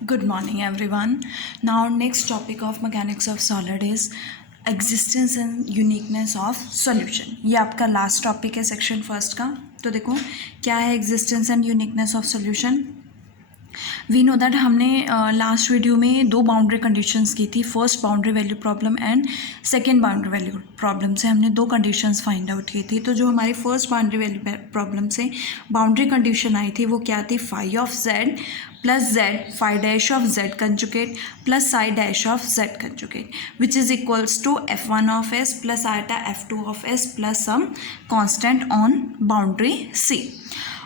Good morning, everyone. Now, next topic of mechanics of solid is existence and uniqueness of solution. ये आपका last topic है section first का. तो देखो क्या है existence and uniqueness of solution. We know that हमने last video में दो बाउंड्री कंडीशंस की थी. First boundary value problem and second boundary value problem से हमने दो कंडीशंस फाइंड आउट की थी. तो जो हमारी फर्स्ट बाउंड्री वैल्यू प्रॉब्लम से बाउंड्री कंडीशन आई थी वो क्या थी? Phi of z plus z phi dash of Z conjugate plus psi dash of Z conjugate which is equals to f1 of s plus eta f2 of s plus some constant on boundary c.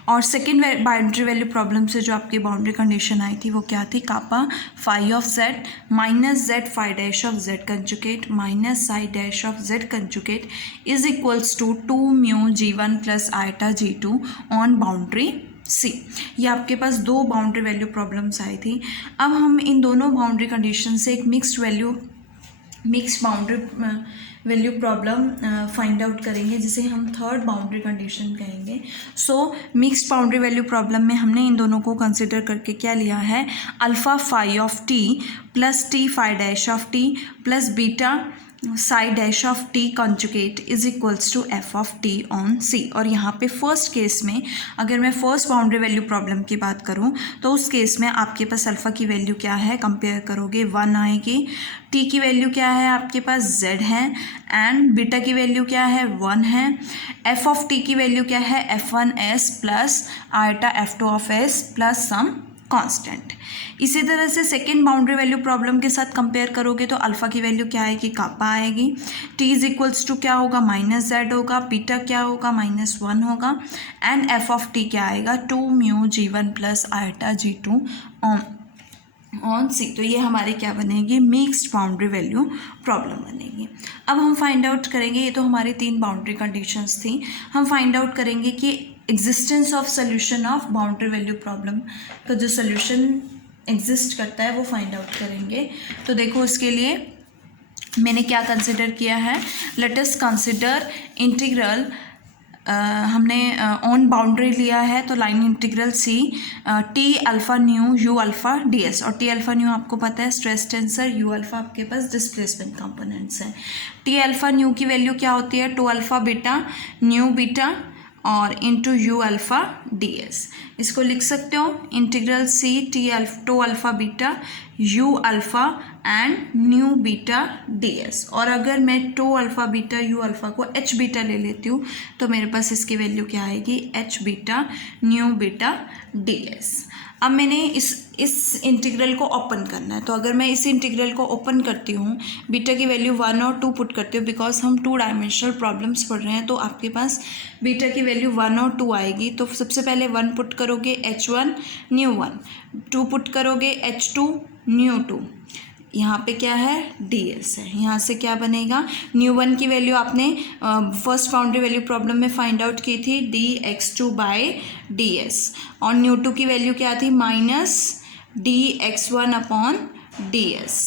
और second boundary value problem से जो आपकी boundary condition आई थी वो क्या थी? Kappa phi of Z minus Z phi dash of Z conjugate minus psi dash of Z conjugate is equals to 2 mu g1 plus eta g2 on boundary C. ये आपके पास दो बाउंड्री वैल्यू प्रॉब्लम्स आई थी. अब हम इन दोनों boundary condition से एक mixed boundary value problem find out करेंगे जिसे हम थर्ड बाउंड्री कंडीशन कहेंगे. So mixed boundary value problem में हमने इन दोनों को कंसिडर करके क्या लिया है? Alpha phi of T plus T phi dash of T plus beta psi dash of T conjugate is equals to F of T on C. और यहाँ पे फर्स्ट केस में अगर मैं फर्स्ट बाउंड्री वैल्यू प्रॉब्लम की बात करूँ तो उस केस में आपके पास अल्फ़ा की वैल्यू क्या है? कंपेयर करोगे 1 आएगी. टी की वैल्यू क्या है? आपके पास z है. एंड बीटा की वैल्यू क्या है? 1 है. एफ ऑफ टी की वैल्यू क्या है? f1s plus eta f2 of s plus some constant. इसी तरह से सेकेंड बाउंड्री वैल्यू प्रॉब्लम के साथ कंपेयर करोगे तो अल्फ़ा की वैल्यू क्या आएगी? कापा आएगी. टी इज इक्वल्स टू क्या होगा? माइनस जेड होगा. बीटा क्या होगा? -1 होगा. एंड एफ ऑफ टी क्या आएगा? 2 mu g1 plus eta g2 on C. तो ये हमारी क्या बनेगी? मिक्स्ड बाउंड्री वैल्यू प्रॉब्लम बनेगी. अब हम फाइंड आउट करेंगे, ये तो हमारी 3 बाउंड्री कंडीशंस थी. हम फाइंड आउट करेंगे कि existence of solution of boundary value problem का जो सोल्यूशन एग्जिस्ट करता है वो फाइंड आउट करेंगे. तो देखो इसके लिए मैंने क्या कंसिडर किया है. लेट अस कंसिडर इंटीग्रल हमने ऑन बाउंड्री लिया है तो line integral C T alpha nu U alpha D S. और टी अल्फ़ा न्यू आपको पता है स्ट्रेस टेंसर, यू अल्फ़ा आपके पास डिस्प्लेसमेंट कंपोनेंट्स हैं. टी अल्फ़ा न्यू की वैल्यू क्या होती है? 2 अल्फ़ा बीटा न्यू बीटा और into U alpha D S. इसको लिख सकते हो integral C T 2 alpha beta you alpha and new beta D S. और अगर मैं 2 अल्फ़ा बीटा यू अल्फ़ा को एच बीटा ले लेती हूँ तो मेरे पास इसकी वैल्यू क्या आएगी? H beta nu beta D S. अब मैंने इस इंटीग्रल को ओपन करना है तो अगर मैं इस इंटीग्रल को ओपन करती हूँ, बीटा की वैल्यू 1 और 2 पुट करती हूँ बिकॉज हम 2 डायमेंशनल प्रॉब्लम्स पढ़ रहे हैं. तो आपके पास बीटा की वैल्यू 1 और 2 आएगी. तो सबसे पहले 1 पुट करोगे h1 न्यू 1, 2 पुट करोगे h2 न्यू 2. यहाँ पे क्या है? डी एस है. यहाँ से क्या बनेगा? न्यू 1 की वैल्यू आपने फर्स्ट बाउंड्री वैल्यू प्रॉब्लम में फाइंड आउट की थी dx2 बाई डी एस. और न्यू 2 की वैल्यू क्या थी? Minus dx1 upon D S.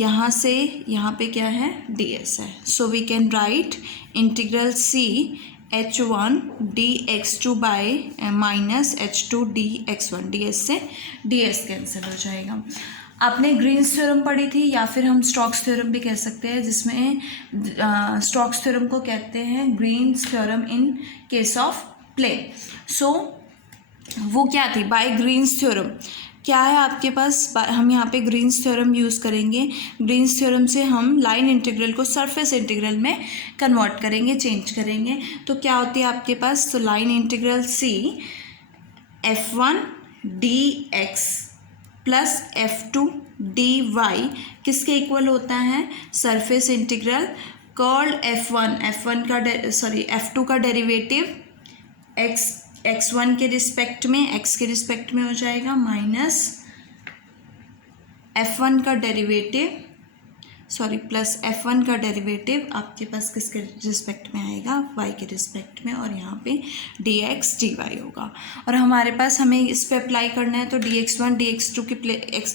यहाँ से यहाँ पे क्या है? डी एस है. So we can write integral C h1 dx2 by minus h2 dx1. D S से डी एस कैंसिल हो जाएगा. आपने ग्रीन्स थ्योरम पढ़ी थी या फिर हम स्टोक्स थ्योरम भी कह सकते हैं जिसमें स्टोक्स थ्योरम को कहते हैं Green's theorem in case of plane. So वो क्या थी? बाय ग्रीन्स थ्योरम क्या है आपके पास? हम यहाँ पे ग्रीन्स थ्योरम यूज़ करेंगे. ग्रीन्स थ्योरम से हम लाइन इंटीग्रल को सरफेस इंटीग्रल में कन्वर्ट करेंगे, चेंज करेंगे. तो क्या होती है आपके पास? तो लाइन इंटीग्रल सी f1 dx plus f2 dy किसके इक्वल होता है? सरफेस इंटीग्रल कर्ल f1 का f2 का डेरिवेटिव x1 के रिस्पेक्ट में x के रिस्पेक्ट में हो जाएगा माइनस f1 का डेरिवेटिव प्लस f1 का डेरिवेटिव आपके पास किसके रिस्पेक्ट में आएगा? y के रिस्पेक्ट में. और यहाँ पे dx dy होगा. और हमारे पास हमें इस पे अप्लाई करना है तो dx1 dx2 के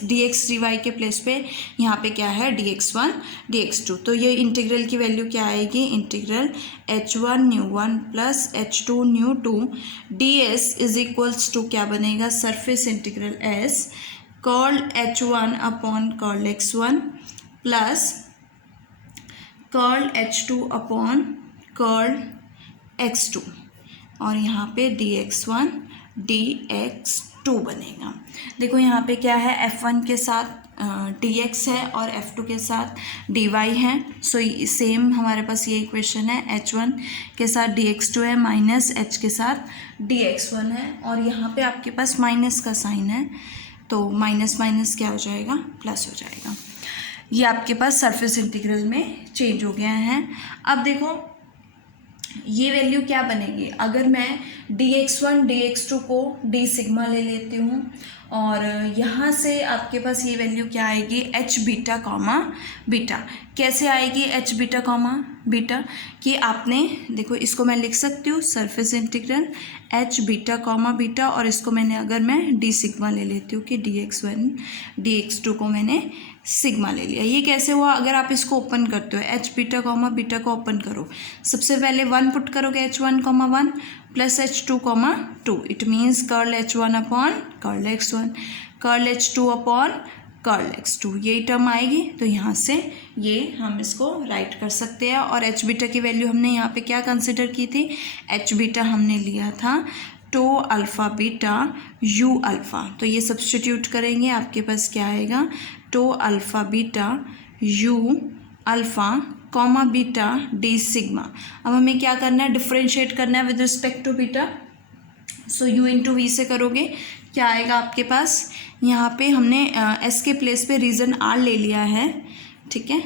dx dy के प्लेस पे यहाँ पे क्या है? dx1 dx2. तो ये इंटीग्रल की वैल्यू क्या आएगी? Integral h1 nu 1 plus h2 nu 2 ds is equals to क्या बनेगा? Surface integral s curl H1 upon curl X1 plus curl H2 upon curl X2 और यहाँ पे dx1 dx2 बनेगा। देखो यहाँ पे क्या है, F1 के साथ dx है और F2 के साथ dy है। सो सेम हमारे पास ये इक्वेशन है, H1 के साथ dx2 है माइनस H के साथ dx1 है और यहाँ पे आपके पास माइनस का साइन है, तो माइनस माइनस क्या हो जाएगा, प्लस हो जाएगा। ये आपके पास सरफेस इंटीग्रल में चेंज हो गया है। अब देखो ये वैल्यू क्या बनेगी, अगर मैं dx1 dx2 को d सिग्मा ले लेती हूँ और यहाँ से आपके पास ये वैल्यू क्या आएगी, h बीटा कॉमा बीटा। कैसे आएगी h बीटा कॉमा बीटा, कि आपने देखो इसको मैं लिख सकती हूँ surface integral h beta comma beta और इसको मैंने अगर मैं d सिग्मा ले लेती हूँ कि dx1 dx2 को मैंने सिग्मा ले लिया। ये कैसे हुआ, अगर आप इसको ओपन करते हो h बीटा कॉमा बीटा को ओपन करो, सबसे पहले 1 पुट करोगे h1 comma 1 plus h2 comma 2, it means curl h1 upon curl x1 curl h2 upon curl x2, यही टर्म आएगी। तो यहाँ से ये हम इसको राइट कर सकते हैं और h बीटा की वैल्यू हमने यहाँ पे क्या कंसिडर की थी, h बीटा हमने लिया था tau alpha beta u alpha, तो ये सब्सटीट्यूट करेंगे आपके पास क्या आएगा, tau alpha beta u alpha comma beta D sigma. अब हमें क्या करना है, डिफ्रेंशिएट करना है with respect to beta. So u into V से करोगे क्या आएगा आपके पास, यहाँ पे हमने s के प्लेस पे रीज़न r ले लिया है, ठीक है,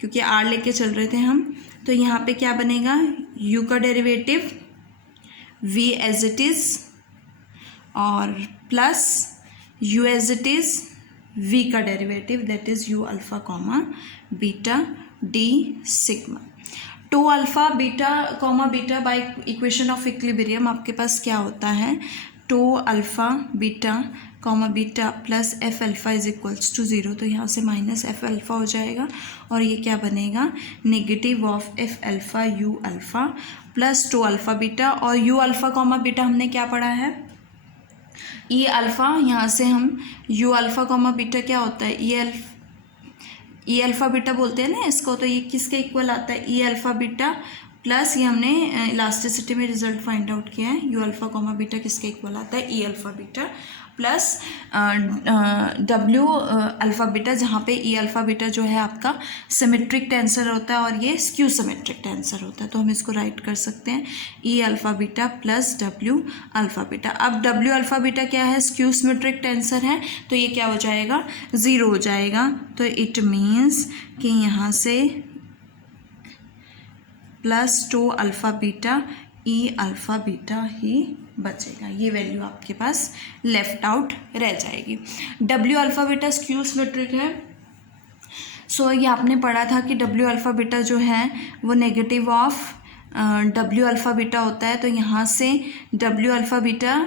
क्योंकि r लेके चल रहे थे हम। तो यहाँ पे क्या बनेगा, u का derivative v as it is और plus u as it is v का derivative that is u alpha comma beta D sigma. Tau alpha beta comma beta by equation of equilibrium आपके पास क्या होता है, tau alpha beta comma beta plus F alpha is equals to 0, तो यहाँ से minus F alpha हो जाएगा और ये क्या बनेगा, negative of F alpha U alpha plus tau alpha beta. और यू अल्फ़ा कॉमा बीटा हमने क्या पढ़ा है, ई अल्फ़ा, यहाँ से हम यू अल्फ़ा कॉमा बीटा क्या होता है, ई अल्फ़ा बीटा बोलते हैं ना इसको, तो ये किसके इक्वल आता है, ई अल्फ़ा बीटा प्लस ये हमने इलास्टिसिटी में रिजल्ट फाइंड आउट किया है, यू अल्फ़ा कॉमा बीटा किसके इक्वल आता है, E alpha beta plus W alpha beta, जहाँ पे ई अल्फ़ा बीटा जो है आपका सिमेट्रिक टेंसर होता है और ये स्क्यू सिमेट्रिक टेंसर होता है, तो हम इसको राइट कर सकते हैं E alpha beta plus W alpha beta. अब डब्ल्यू अल्फ़ा बीटा क्या है, स्क्यू सिमेट्रिक टेंसर है, तो ये क्या हो जाएगा, 0 हो जाएगा। तो इट मीन्स कि यहाँ से plus two alpha beta E alpha beta ही बचेगा, ये वैल्यू आपके पास लेफ्ट आउट रह जाएगी। W alpha beta skew symmetric है, सो ये आपने पढ़ा था कि डब्ल्यू अल्फ़ा बीटा जो है वो negative of W alpha beta होता है, तो यहाँ से डब्ल्यू अल्फ़ा बीटा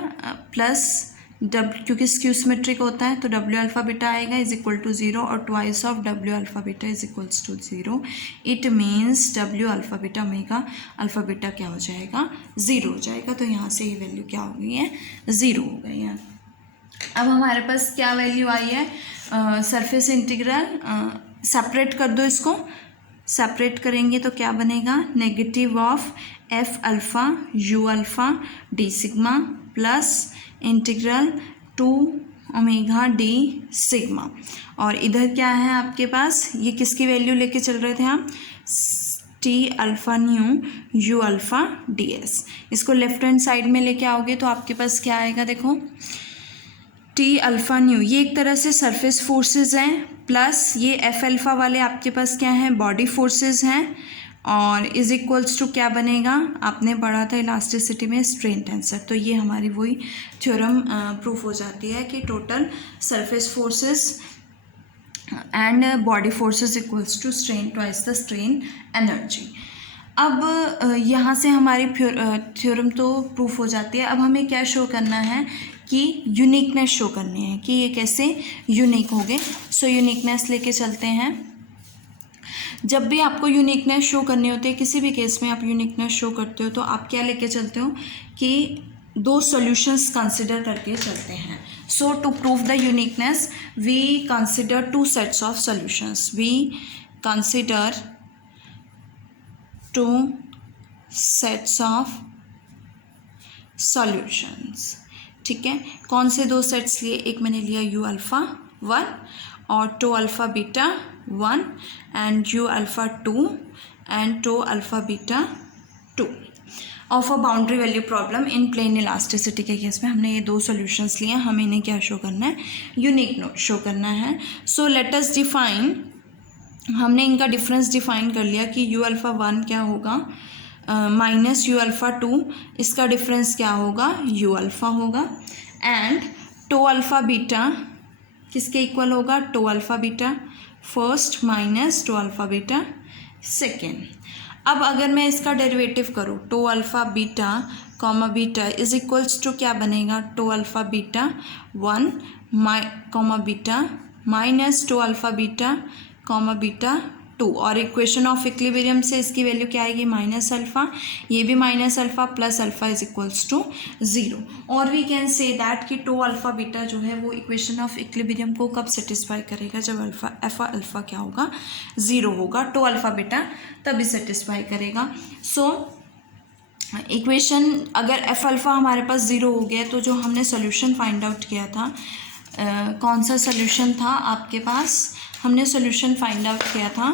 प्लस क्योंकि स्क्यू सिमेट्रिक होता है तो डब्ल्यू अल्फ़ा बीटा आएगा इज इक्वल टू 0 और twice of W alpha beta is equals to 0। It means W alpha beta omega alpha beta क्या हो जाएगा, 0 हो जाएगा। तो यहाँ से ये वैल्यू क्या हो गई है, 0 हो गई है। अब हमारे पास क्या वैल्यू आई है, सरफेस इंटीग्रल सेपरेट कर दो, इसको सेपरेट करेंगे तो क्या बनेगा, negative of F alpha U alpha D sigma plus integral two omega D sigma. और इधर क्या है आपके पास, ये किसकी वैल्यू लेके चल रहे थे हम, T alpha nu U alpha D S. इसको लेफ्ट हैंड साइड में लेके आओगे तो आपके पास क्या आएगा, देखो टी अल्फ़ा न्यू ये एक तरह से सरफेस फोर्सेस हैं प्लस ये एफ अल्फ़ा वाले आपके पास क्या हैं, बॉडी फोर्सेस हैं और इज इक्वल्स टू क्या बनेगा, आपने पढ़ा था इलास्टिसिटी में स्ट्रेन टेंसर, तो ये हमारी वही थ्योरम प्रूफ हो जाती है कि total surface forces and body forces equals to strain twice the strain energy. अब यहाँ से हमारी थ्योरम तो प्रूफ हो जाती है। अब हमें क्या शो करना है कि यूनिकनेस शो करनी है कि ये कैसे यूनिक हो गए। सो यूनिकनेस लेके चलते हैं। जब भी आपको यूनिकनेस शो करनी होती है, किसी भी केस में आप यूनिकनेस शो करते हो तो आप क्या लेके चलते हो कि दो सॉल्यूशंस कंसिडर करके चलते हैं. So to prove the uniqueness we consider two sets of solutions. We consider two sets of solutions. ठीक है, कौन से दो सेट्स लिए? एक मैंने लिया यू अल्फ़ा 1 और tau alpha beta 1 and U alpha 2 and tau alpha beta 2 of a boundary value problem in plane elasticity के केस में हमने ये दो सॉल्यूशंस लिए. हमें इन्हें क्या शो करना है? यूनिक शो करना है. सो लेट अस डिफाइन, हमने इनका डिफरेंस डिफाइन कर लिया कि यू अल्फ़ा 1 क्या होगा माइनस यू अल्फ़ा 2, इसका डिफरेंस क्या होगा? यू अल्फ़ा होगा. एंड टो अल्फ़ा बीटा किसके इक्वल होगा? Tau alpha beta first minus tau alpha beta second. अब अगर मैं इसका डेरिवेटिव करूँ, tau alpha beta comma beta is equals to क्या बनेगा? Tau alpha beta 1 comma beta minus tau alpha beta comma beta 2. और इक्वेशन ऑफ इक्विलिब्रियम से इसकी वैल्यू क्या आएगी? माइनस अल्फ़ा, ये भी minus alpha plus alpha is equals to 0. और वी कैन से दैट कि टो अल्फ़ा बीटा जो है वो इक्वेशन ऑफ इक्विलिब्रियम को कब सेटिस्फाई करेगा? जब अल्फ़ा क्या होगा? 0 होगा. टो अल्फ़ा बीटा तभी सेटिस्फाई करेगा. सो इक्वेशन अगर एफ अल्फ़ा हमारे पास 0 हो गया तो जो हमने सोल्यूशन फाइंड आउट किया था, कौन सा सोल्यूशन था आपके पास? हमने सोल्यूशन फाइंड आउट किया था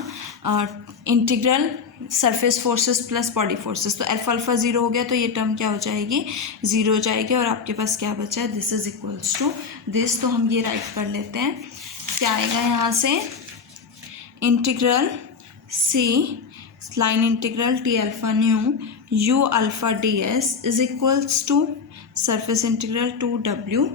integral surface forces plus body forces. तो एफ अल्फ़ा 0 हो गया तो ये टर्म क्या हो जाएगी? 0 हो जाएगी. और आपके पास क्या बचा है? This is equals to this. तो हम ये राइट कर लेते हैं. क्या आएगा यहाँ से? Integral C line integral T alpha nu U alpha D S is equals to surface integral 2w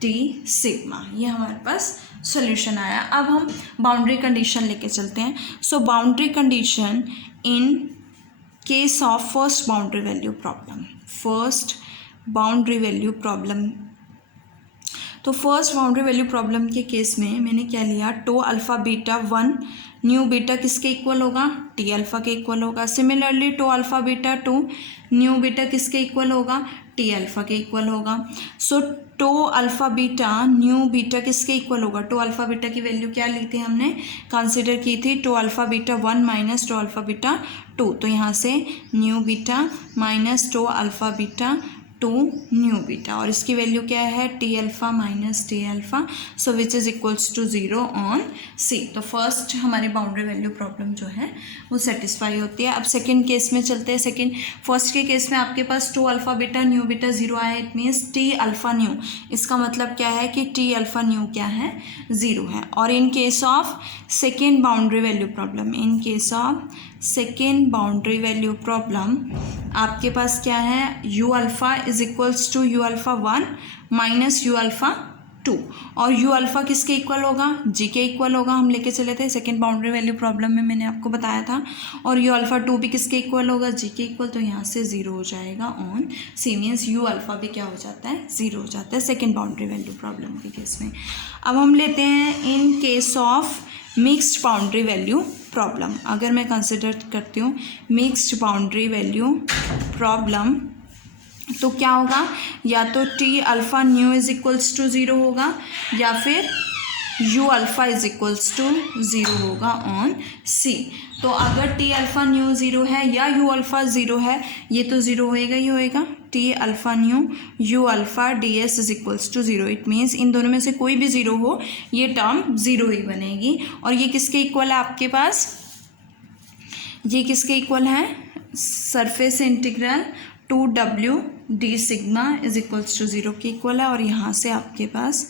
T sigma. ये हमारे पास सॉल्यूशन आया. अब हम बाउंड्री कंडीशन लेके चलते हैं. So boundary condition in case of first boundary value problem. First boundary value problem, तो first boundary value problem के केस में मैंने क्या लिया? Tau alpha beta 1 nu beta किसके इक्वल होगा? टी अल्फ़ा के इक्वल होगा. Similarly tau alpha beta 2 nu beta किसके इक्वल होगा? टी अल्फ़ा के इक्वल होगा. So tau alpha beta nu beta किसके इक्वल होगा? टो अल्फ़ा बीटा की वैल्यू क्या ली थी हमने? कंसिडर की थी tau alpha beta 1 minus tau alpha beta 2. तो यहाँ से nu beta minus tau alpha beta 2 nu beta. और इसकी वैल्यू क्या है? T alpha minus T alpha. So which is equals to 0 on C. तो फर्स्ट हमारी बाउंड्री वैल्यू प्रॉब्लम जो है वो सेटिस्फाई होती है. अब सेकंड केस में चलते हैं. फर्स्ट के केस में आपके पास tau alpha beta nu beta 0 आया. It means T alpha nu. इसका मतलब क्या है कि टी अल्फ़ा न्यू क्या है? 0 है. और in case of second boundary value problem, in case of second boundary value problem आपके पास क्या है? U alpha is equals to U alpha 1 minus U alpha 2. और यू अल्फ़ा किसके इक्वल होगा? जी के इक्वल होगा. हम लेके चले थे सेकेंड बाउंड्री वैल्यू प्रॉब्लम में, मैंने आपको बताया था. और यू अल्फ़ा 2 भी किसके इक्वल होगा? जी के इक्वल. तो यहाँ से 0 हो जाएगा on C. Means U alpha भी क्या हो जाता है? 0 हो जाता है सेकेंड बाउंड्री वैल्यू प्रॉब्लम के केस में. अब हम लेते हैं in case of mixed boundary value problem. अगर मैं कंसिडर करती हूँ मिक्स्ड बाउंड्री वैल्यू प्रॉब्लम, तो क्या होगा? या तो T alpha nu is equals to 0 होगा या फिर U alpha is equals to 0 होगा ऑन सी. तो अगर टी अल्फ़ा न्यू 0 है या यू अल्फ़ा 0 है, ये तो 0 होएगा ही होएगा. T alpha nu U alpha D S is equals to 0. It means इन दोनों में से कोई भी 0 हो, ये टर्म 0 ही बनेगी. और ये किसके इक्वल है आपके पास? ये किसके इक्वल है? Surface integral 2w D sigma is equals to 0 के इक्वल है. और यहाँ से आपके पास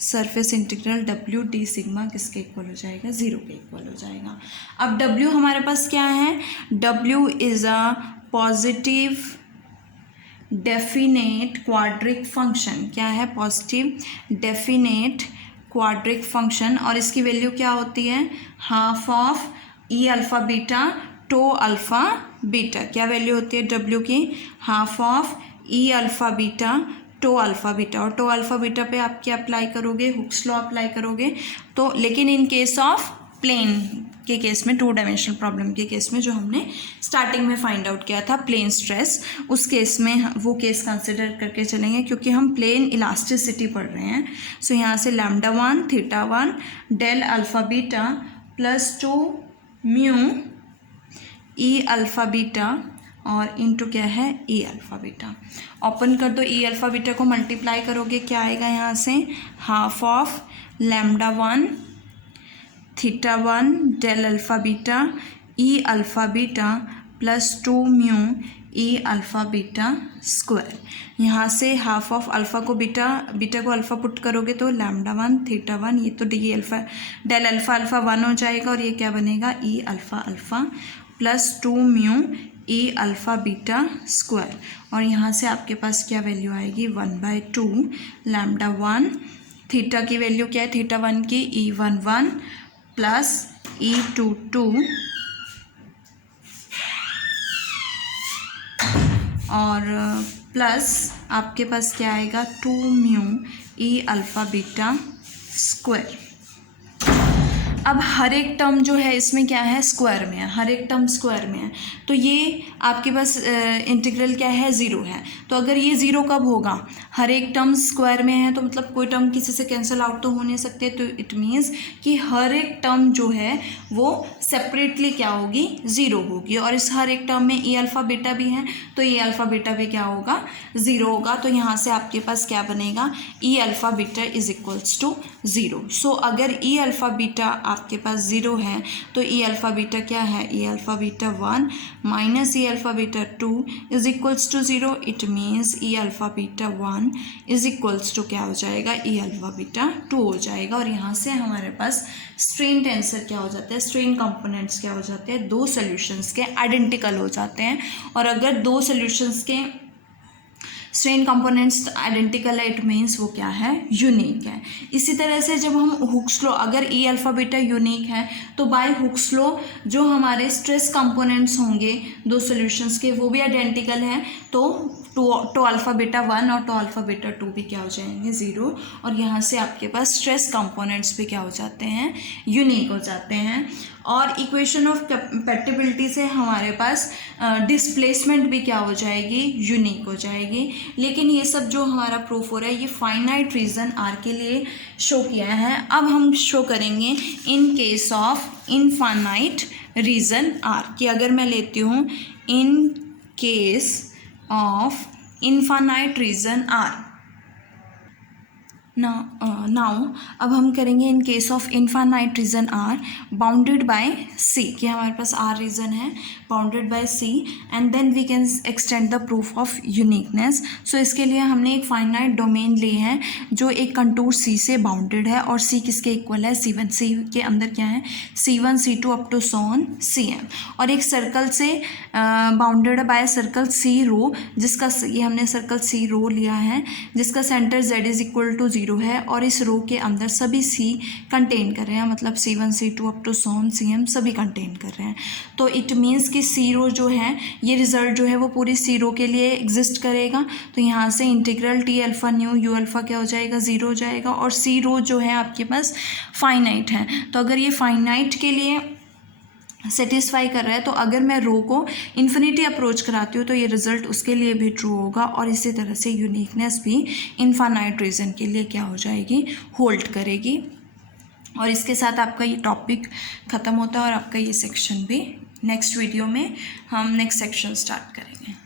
surface integral w D sigma किसके इक्वल हो जाएगा? 0 के इक्वल हो जाएगा. अब w हमारे पास क्या है? w is a positive definite quadric function. क्या है? Positive definite quadric function. और इसकी वैल्यू क्या होती है? Half of E alpha beta tau alpha beta. क्या वैल्यू होती है w की? Half of E alpha beta tau alpha beta. और टो अल्फ़ा बीटा पे आप क्या अप्लाई करोगे? हुक्स लॉ अप्लाई करोगे. तो लेकिन इन केस ऑफ प्लेन के केस में, 2 डायमेंशनल प्रॉब्लम के केस में जो हमने स्टार्टिंग में फाइंड आउट किया था प्लेन स्ट्रेस, उस केस में वो केस कंसिडर करके चलेंगे क्योंकि हम प्लेन इलास्टिसिटी पढ़ रहे हैं। सो यहाँ से λ1 θ1 del alpha beta plus 2 mu E alpha beta और इनटू क्या है ई अल्फ़ा बीटा। ओपन कर दो, ई अल्फ़ा बीटा को मल्टीप्लाई करोगे क्या आएगा यहाँ से, half of λ1 θ1 del alpha beta E alpha beta plus 2 mu E alpha beta square. यहाँ से हाफ ऑफ अल्फ़ा को बीटा को अल्फ़ा पुट करोगे तो λ1 θ1, ये तो D alpha del alpha alpha 1 हो जाएगा और ये क्या बनेगा E alpha alpha plus 2 mu E alpha beta square. और यहाँ से आपके पास क्या वैल्यू आएगी 1/2 λ1 थीटा की वैल्यू क्या है θ1 की E11 प्लस E22 और प्लस आपके पास क्या आएगा 2 mu E alpha beta square. अब हर एक टर्म जो है इसमें क्या है स्क्वायर में है, हर एक टर्म स्क्वायर में है, तो ये आपके पास इंटीग्रल क्या है 0 है। तो अगर ये 0 कब होगा, हर एक टर्म स्क्वायर में है तो मतलब कोई टर्म किसी से कैंसिल आउट तो हो नहीं सकते, तो इट मीन्स कि हर एक टर्म जो है वो सेपरेटली क्या होगी 0 होगी। और इस हर एक टर्म में ई अल्फ़ा बीटा भी है तो ई अल्फ़ा बीटा भी क्या होगा 0 होगा। तो यहाँ से आपके पास क्या बनेगा E alpha beta is equals to 0। So अगर ई अल्फ़ा बीटा आपके पास 0 है तो ई अल्फ़ा बीटा क्या है, E alpha beta 1 minus E alpha beta 2 is equals to 0। It means E alpha beta 1 is equals to क्या हो जाएगा ई अल्फ़ा बीटा 2 हो जाएगा। और यहाँ से हमारे पास स्ट्रेन टेंसर क्या हो जाता है, स्ट्रेन कंपोनेंट्स क्या हो जाते हैं, 2 सॉल्यूशंस के आइडेंटिकल हो जाते हैं। और अगर 2 सॉल्यूशंस के स्ट्रेन कंपोनेंट्स आइडेंटिकल है इट मीन्स वो क्या है यूनिक है। इसी तरह से जब हम हुक्स लॉ, अगर ई अल्फ़ा बीटा यूनिक है तो बाय हुक्स लॉ जो हमारे स्ट्रेस कंपोनेंट्स होंगे 2 सॉल्यूशंस के वो भी आइडेंटिकल हैं, तो टू अल्फ़ा बीटा 1 और टू अल्फ़ा बीटा 2 भी क्या हो जाएंगे 0। और यहाँ से आपके पास स्ट्रेस कंपोनेंट्स भी क्या हो जाते हैं यूनिक हो जाते हैं। और इक्वेशन ऑफ कंपैटिबिलिटी से हमारे पास डिस्प्लेसमेंट भी क्या हो जाएगी यूनिक हो जाएगी। लेकिन ये सब जो हमारा प्रूफ हो रहा है ये फाइनाइट रीज़न आर के लिए शो किया है। अब हम शो करेंगे in case of infinite region R कि अगर मैं लेती हूँ in case of infinite region R. Now अब हम करेंगे in case of infinite region R bounded by C, कि हमारे पास आर रीज़न है bounded by C and then we can extend the proof of uniqueness. So इसके लिए हमने एक फाइनाइट डोमेन ली है जो एक कंटूर सी से बाउंडेड है और सी किसके इक्वल है C1। सी के अंदर क्या है C1 C2 up to so on CM और एक सर्कल से bounded by circle C rho, जिसका ये हमने सर्कल C रो लिया है जिसका centre Z is equal to 0 है और इस रो के अंदर सभी C कंटेन कर रहे हैं, मतलब C1 C2 up to so on CM सभी कंटेन कर रहे हैं। तो इट मीन्स कि C रो जो है ये रिजल्ट जो है वो पूरी C रो के लिए एग्जिस्ट करेगा। तो यहाँ से integral T alpha new U alpha क्या हो जाएगा 0 हो जाएगा। और C रो जो है आपके पास फाइनाइट है, तो अगर ये फाइनाइट के लिए सेटिस्फाई कर रहा है तो अगर मैं रो को इन्फिनिटी अप्रोच कराती हूँ तो ये रिज़ल्ट उसके लिए भी ट्रू होगा। और इसी तरह से यूनिकनेस भी इनफाइनाइट रीज़न के लिए क्या हो जाएगी होल्ड करेगी। और इसके साथ आपका ये टॉपिक ख़त्म होता है और आपका ये सेक्शन भी नेक्स्ट वीडियो में हम नेक्स्ट सेक्शन स्टार्ट करेंगे।